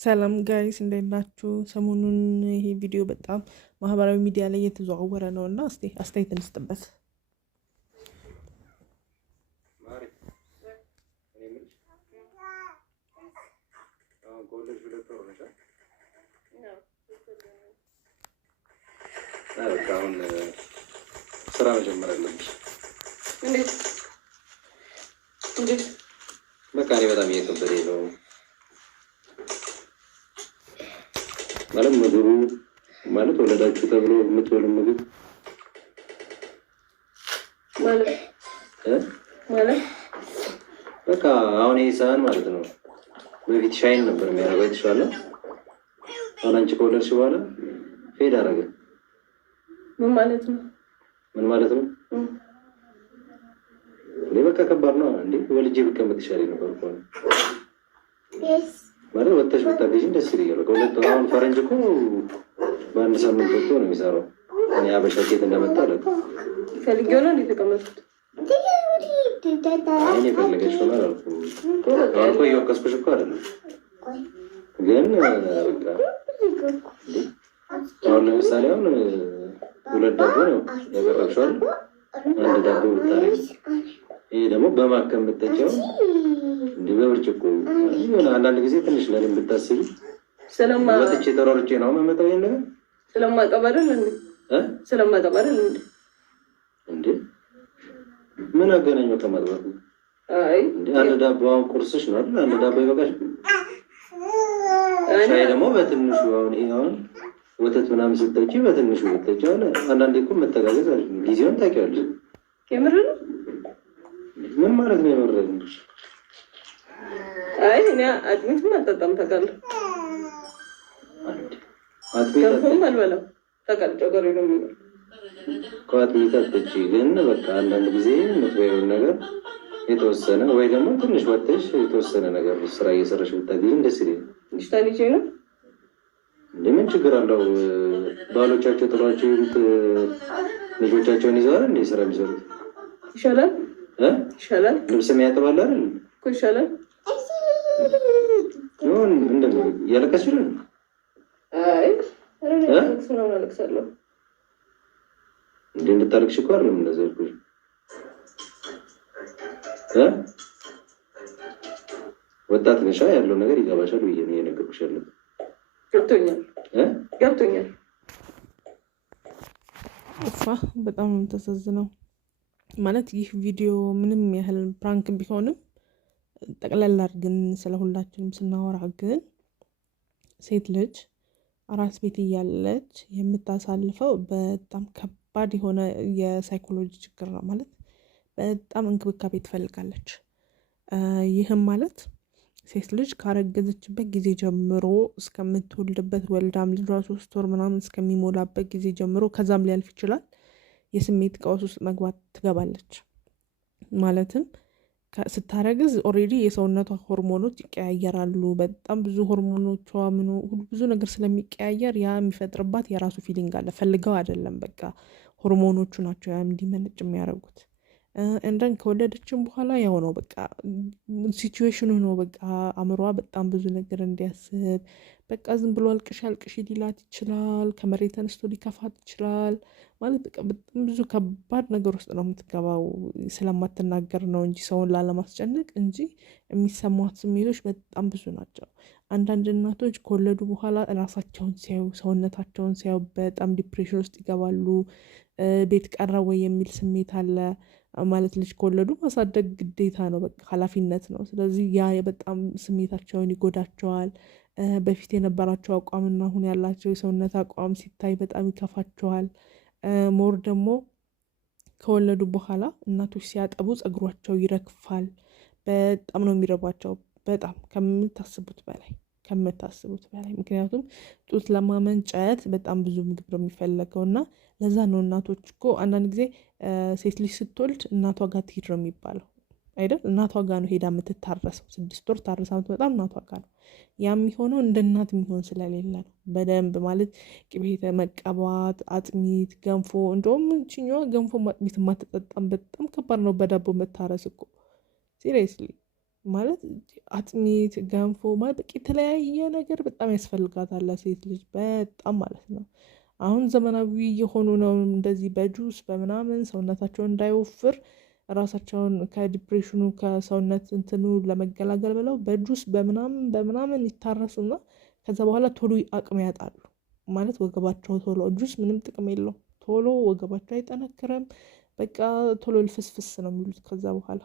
ሰላም ጋይስ እንዴት ናችሁ? ሰሞኑን ይሄ ቪዲዮ በጣም ማህበራዊ ሚዲያ ላይ እየተዘዋወረ ነው እና እስቲ አስተያየት እንስጥበት። አሁን ስራ መጀመር አለብሽ። እንዴት? በቃ እኔ በጣም እየከበደኝ ነው ማለት ምግቡ ማለት ወለዳችሁ ተብሎ የምትበሉ ምግብ ማለት በቃ አሁን ይሄ ሳህን ማለት ነው። በፊት ሻይን ነበር የሚያደርገው የተሻለ። አሁን አንቺ ከወለድሽ በኋላ ፌድ አደረገ። ምን ማለት ነው? እኔ በቃ ከባድ ነው እንዴ። ወልጄ ብቀመጥ ይሻለኝ ነበር እኮ ማለት ወጥተሽ ብታገዢኝ ደስ ይለኛል። ከሁለት አሁን ፈረንጅ እኮ በአንድ ሳምንት ወጥቶ ነው የሚሰራው። እኔ አበሻ ኬት እንደመጣ አለ ፈልጌው ነው የተቀመጥኩት። እኔ ፈለገሽ ሆናል አልኩ። አሁን እኮ እየወቀስኩሽ እኮ አይደለም፣ ግን በቃ አሁን ለምሳሌ አሁን ሁለት ዳቦ ነው ያቀረብሽው አይደል? አንድ ዳቦ ብታረጊ፣ ይሄ ደግሞ በማከም ብትጨው እንዲህ በብርጭቆ ይሆነ። አንዳንድ ጊዜ ትንሽ ለምን ብታስቢ ወጥቼ ተሯርጬ ነው የምመጣው። ይሄን ነገር ስለማቀባረል እንዴ ምን አገናኘው ከማጥባቱ? አይ እንዴ አንድ ዳቦ አሁን ቁርስሽ ነው አይደል? አንድ ዳቦ ይበቃሽ። ሻይ ደግሞ በትንሹ አሁን ይሄ አሁን ወተት ምናምን ስትጠጪ በትንሹ ብትጠጪ አለ። አንዳንዴ እኮ መተጋገዝ አለ። ጊዜውን ታውቂዋለሽ። የምር ነው። ምን ማለት ነው የምር ነው? አይ እኔ አጥሚት አልጠጣም ታውቃለህ። አጥሚት አልበላም ታውቃለህ። ጨጓራ ነው የሚለው ከአጥሚት አትጠጪ። ግን በቃ አንዳንድ ጊዜ የምትበይውን ነገር የተወሰነ ወይ ደግሞ ትንሽ ወጥተሽ የተወሰነ ነገር ስራ እየሰራሽ ብታገኝ ደስ ይለኛል። ይሽታልሽ ነው እንደምን ችግር አለው? ባሎቻቸው ጥሏቸው ይሩት ልጆቻቸውን ይዘዋል እንዴ ስራ የሚሰሩት? ይሻላል ልብስ የሚያጥባል አይደል እኮ ይሻላል። ይሁን እንደምን ያለቀስ ይላል። አይ ነው አለቅሳለሁ እንዴ እንድታለቅሽ እኮ አይደለም እንደዛ ያልኩሽ። ወጣት ነሻ፣ ያለው ነገር ይገባሻል ብዬ ነው የነገርኩሽ ያለው። ገብቶኛል። በጣም ተሳዝነው ማለት ይህ ቪዲዮ ምንም ያህል ፕራንክ ቢሆንም ጠቅላላ አድርገን ስለሁላችንም ስናወራ ግን ሴት ልጅ አራስ ቤት እያለች የምታሳልፈው በጣም ከባድ የሆነ የሳይኮሎጂ ችግር ነው። ማለት በጣም እንክብካቤ ትፈልጋለች። ይህም ማለት ሴት ልጅ ካረገዘችበት ጊዜ ጀምሮ እስከምትወልድበት ወልዳም ልጇ 3 ወር ምናምን እስከሚሞላበት ጊዜ ጀምሮ ከዛም ሊያልፍ ይችላል የስሜት ቀውስ ውስጥ መግባት ትገባለች። ማለትም ስታረግዝ ኦልሬዲ የሰውነቷ ሆርሞኖች ይቀያየራሉ። በጣም ብዙ ሆርሞኖቿ ብዙ ነገር ስለሚቀያየር ያ የሚፈጥርባት የራሱ ፊሊንግ አለ። ፈልገው አይደለም፣ በቃ ሆርሞኖቹ ናቸው ያ እንዲመነጭ የሚያደርጉት። እንደን ከወለደችም በኋላ ያው ነው በቃ ሲቹዌሽኑ ነው። በቃ አእምሯ በጣም ብዙ ነገር እንዲያስብ በቃ ዝም ብሎ አልቅሽ ሊላት ይችላል። ከመሬት ተነስቶ ሊከፋት ይችላል። ማለት በቃ በጣም ብዙ ከባድ ነገር ውስጥ ነው የምትገባው። ስለማትናገር ነው እንጂ ሰውን ላለማስጨነቅ እንጂ የሚሰማት ስሜቶች በጣም ብዙ ናቸው። አንዳንድ እናቶች ከወለዱ በኋላ ራሳቸውን ሲያዩ፣ ሰውነታቸውን ሲያዩ በጣም ዲፕሬሽን ውስጥ ይገባሉ። ቤት ቀረ ወይ የሚል ስሜት አለ። ማለት ልጅ ከወለዱ ማሳደግ ግዴታ ነው፣ በቃ ኃላፊነት ነው። ስለዚህ ያ በጣም ስሜታቸውን ይጎዳቸዋል። በፊት የነበራቸው አቋምና አሁን ያላቸው የሰውነት አቋም ሲታይ በጣም ይከፋቸዋል። ሞር ደግሞ ከወለዱ በኋላ እናቶች ሲያጠቡ ፀጉሯቸው ይረግፋል። በጣም ነው የሚረባቸው፣ በጣም ከምታስቡት በላይ። ምክንያቱም ጡት ለማመንጨት በጣም ብዙ ምግብ ነው የሚፈለገው እና ለዛ ነው እናቶች እኮ አንዳንድ ጊዜ ሴት ልጅ ስትወልድ እናቷ ጋር ትሄድ ነው የሚባለው አይደል? እናቷ ጋር ነው ሄዳ የምትታረሰው። 6 ወር ታርሳ በጣም እናቷ ጋር ነው። ያ የሚሆነው እንደ እናት የሚሆን ስለሌለ ነው። በደንብ ማለት ቅቤ መቀባት፣ አጥሚት፣ ገንፎ። እንደውም ችኛዋ ገንፎ አጥሚት የማትጠጣም በጣም ከባድ ነው። በዳቦ መታረስ እኮ ሲሪየስሊ ማለት አጥሚት፣ ገንፎ ማለት በቃ የተለያየ ነገር በጣም ያስፈልጋታል ሴት ልጅ በጣም ማለት ነው። አሁን ዘመናዊ የሆኑ ነው እንደዚህ በጁስ በምናምን ሰውነታቸውን እንዳይወፍር ራሳቸውን ከዲፕሬሽኑ ከሰውነት እንትኑ ለመገላገል ብለው በጁስ በምናምን ይታረሱና ከዛ በኋላ ቶሎ አቅም ያጣሉ ማለት ወገባቸው ቶሎ ጁስ ምንም ጥቅም የለው ቶሎ ወገባቸው አይጠነክርም። በቃ ቶሎ ልፍስፍስ ነው የሚሉት ከዛ በኋላ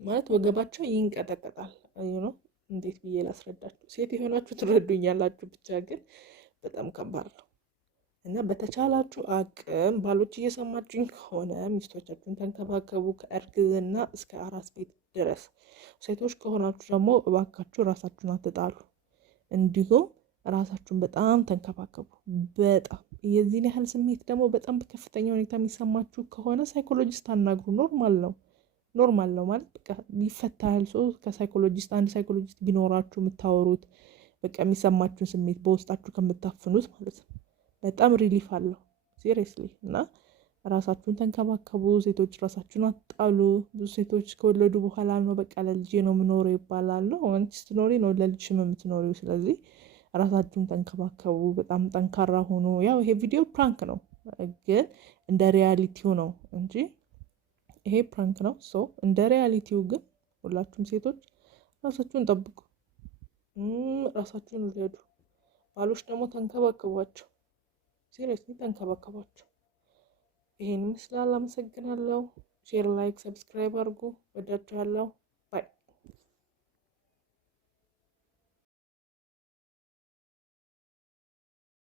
ማለት ወገባቸው ይንቀጠቀጣል። ነው እንዴት ብዬ ላስረዳችሁ? ሴት የሆናችሁ ትረዱኛላችሁ። ብቻ ግን በጣም ከባድ ነው እና በተቻላችሁ አቅም ባሎች እየሰማችሁኝ ከሆነ ሚስቶቻችሁን ተንከባከቡ ከእርግዝና እስከ አራስ ቤት ድረስ። ሴቶች ከሆናችሁ ደግሞ እባካችሁ ራሳችሁን አትጣሉ። እንዲሁም ራሳችሁን በጣም ተንከባከቡ። በጣም የዚህን ያህል ስሜት ደግሞ በጣም በከፍተኛ ሁኔታ የሚሰማችሁ ከሆነ ሳይኮሎጂስት አናግሩ። ኖርማል ነው ማለት በቃ ይፈታል። ሰው ከሳይኮሎጂስት አንድ ሳይኮሎጂስት ቢኖራችሁ የምታወሩት በቃ የሚሰማችሁን ስሜት በውስጣችሁ ከምታፍኑት ማለት ነው በጣም ሪሊፍ አለው ሲሪየስሊ። እና ራሳችሁን ተንከባከቡ። ሴቶች ራሳችሁን አትጣሉ። ብዙ ሴቶች ከወለዱ በኋላ ነው በቃ ለልጄ ነው የምኖረው ይባላል። ነው አንቺ ስትኖሪ ነው ለልጅሽም የምትኖሪው። ስለዚህ ራሳችሁን ተንከባከቡ። በጣም ጠንካራ ሆኖ ያው ይሄ ቪዲዮ ፕራንክ ነው ግን እንደ ሪያሊቲው ነው እንጂ ይሄ ፕራንክ ነው። ሶ እንደ ሪያሊቲው ግን ሁላችሁም ሴቶች ራሳችሁን ጠብቁ፣ ራሳችሁን ውለዱ። ባሎች ደግሞ ተንከባከቧቸው፣ ሲሪየስሊ ተንከባከቧቸው። ይሄን ይመስላል። አመሰግናለሁ። ሼር፣ ላይክ፣ ሰብስክራይብ አድርጉ። ወዳችኋለሁ።